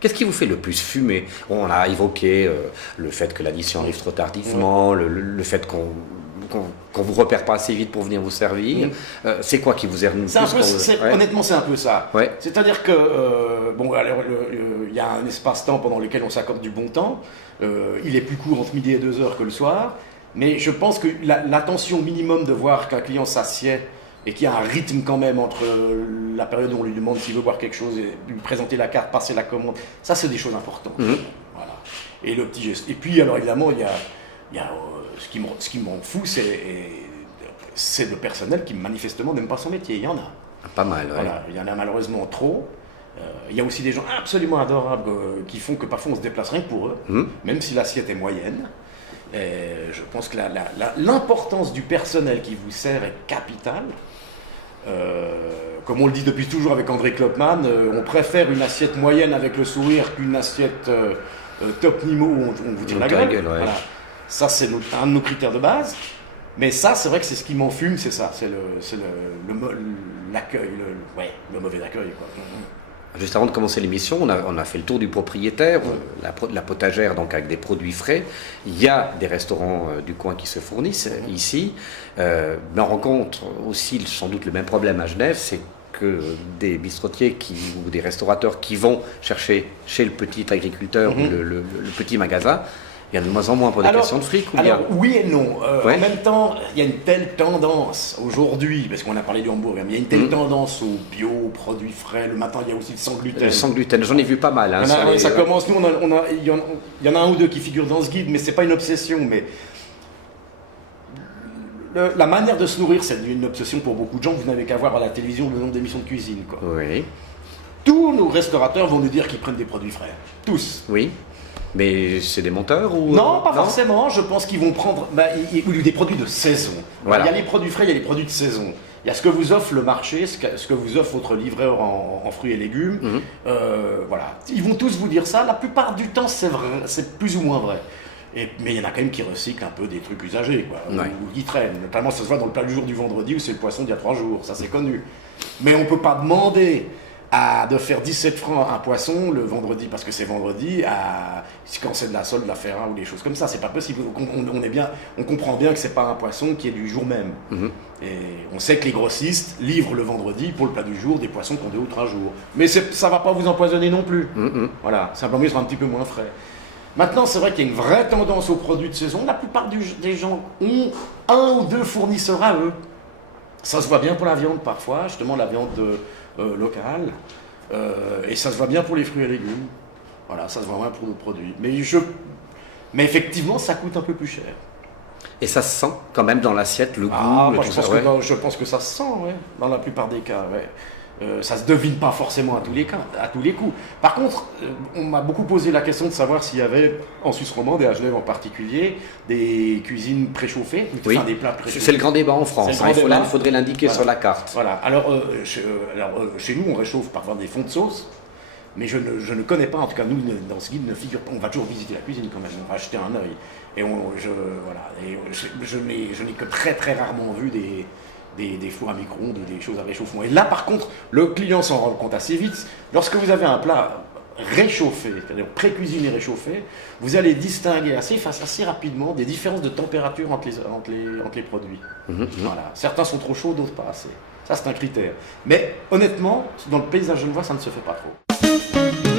Qu'est-ce qui vous fait le plus fumer? On a évoqué le fait que l'addition arrive trop tardivement, le fait qu'on vous repère pas assez vite pour venir vous servir. C'est quoi qui vous est revenu le plus Honnêtement, c'est un peu ça. Ouais. C'est-à-dire que, il y a un espace-temps pendant lequel on s'accorde du bon temps. Il est plus court entre midi et 2 heures que le soir. Mais je pense que l'attention minimum de voir qu'un client s'assied et qu'il y a un rythme quand même entre la période où on lui demande s'il veut boire quelque chose et lui présenter la carte, passer la commande, ça c'est des choses importantes. Voilà. Et le petit geste. Et puis alors évidemment, il y a ce qui m'en fout, c'est le personnel qui manifestement n'aime pas son métier. Il y en a. Pas mal, ouais. Voilà. Il y en a malheureusement trop. Il y a aussi des gens absolument adorables qui font que parfois on se déplace rien que pour eux, même si l'assiette est moyenne. Et je pense que l'importance du personnel qui vous sert est capitale. Comme on le dit depuis toujours avec André Klopman, on préfère une assiette moyenne avec le sourire qu'une assiette top niveau où on vous tire la gueule. Ouais. Voilà. Ça, c'est un de nos critères de base. Mais ça, c'est vrai que c'est ce qui m'enfume, c'est ça. C'est l'accueil, le mauvais accueil, quoi. Juste avant de commencer l'émission, on a fait le tour du propriétaire, la potagère, donc avec des produits frais. Il y a des restaurants du coin qui se fournissent ici, mais on rencontre aussi sans doute le même problème à Genève, c'est que des bistrotiers ou des restaurateurs qui vont chercher chez le petit agriculteur ou le petit magasin, il y a de moins en moins pour des questions de fric ou bien... Oui et non. En même temps, il y a une telle tendance aujourd'hui, parce qu'on a parlé du hamburger, mais il y a une telle tendance au bio, aux produits frais. Le matin, il y a aussi le sans gluten. Le sans gluten, j'en ai vu pas mal. Hein, ça commence, nous, il y en a un ou deux qui figurent dans ce guide, mais c'est pas une obsession. Mais la manière de se nourrir, c'est une obsession pour beaucoup de gens. Vous n'avez qu'à voir à la télévision le nombre d'émissions de cuisine, quoi. Oui. Tous nos restaurateurs vont nous dire qu'ils prennent des produits frais. Tous. Oui. Mais c'est des monteurs ou... Non, pas forcément. Je pense qu'ils vont prendre des produits de saison. Voilà. Il y a les produits frais, il y a les produits de saison. Il y a ce que vous offre le marché, ce que vous offre votre livreur en fruits et légumes. Voilà. Ils vont tous vous dire ça. La plupart du temps, c'est vrai, c'est plus ou moins vrai. Mais il y en a quand même qui recyclent un peu des trucs usagés, quoi, ou qui traînent. Notamment, ça se voit dans le plat du jour du vendredi où c'est le poisson d'il y a 3 jours. Ça, c'est connu. Mais on ne peut pas demander de faire 17 francs un poisson le vendredi, parce que c'est vendredi, quand c'est de la sole, de la ferra ou des choses comme ça. C'est pas possible. On comprend bien que c'est pas un poisson qui est du jour même. Et on sait que les grossistes livrent le vendredi pour le plat du jour des poissons qui ont 2 ou 3 jours. Mais ça va pas vous empoisonner non plus. Voilà. Simplement, ils seront un petit peu moins frais. Maintenant, c'est vrai qu'il y a une vraie tendance aux produits de saison. La plupart des gens ont 1 ou 2 fournisseurs à eux. Ça se voit bien pour la viande parfois, justement la viande locale. Et ça se voit bien pour les fruits et légumes. Voilà, ça se voit bien pour nos produits. Mais effectivement, ça coûte un peu plus cher. Et ça se sent quand même dans l'assiette, le goût, je pense que ça se sent, dans la plupart des cas. Ça se devine pas forcément à tous les coups. Par contre, on m'a beaucoup posé la question de savoir s'il y avait, en Suisse romande et à Genève en particulier, des cuisines préchauffées, enfin des plats préchauffés. C'est le grand débat en France, il faudrait l'indiquer sur la carte. Voilà. Alors, chez nous, on réchauffe parfois des fonds de sauce, mais je ne connais pas, en tout cas nous, dans ce guide, ne figure pas. On va toujours visiter la cuisine quand même, on va jeter un œil. Et je n'ai que très très rarement vu des fours à micro-ondes ou des choses à réchauffement. Et là, par contre, le client s'en rend compte assez vite. Lorsque vous avez un plat réchauffé, c'est-à-dire pré-cuisiné réchauffé, vous allez distinguer assez rapidement des différences de température entre les produits. Voilà. Certains sont trop chauds, d'autres pas assez. Ça, c'est un critère. Mais honnêtement, dans le paysage genevois, ça ne se fait pas trop.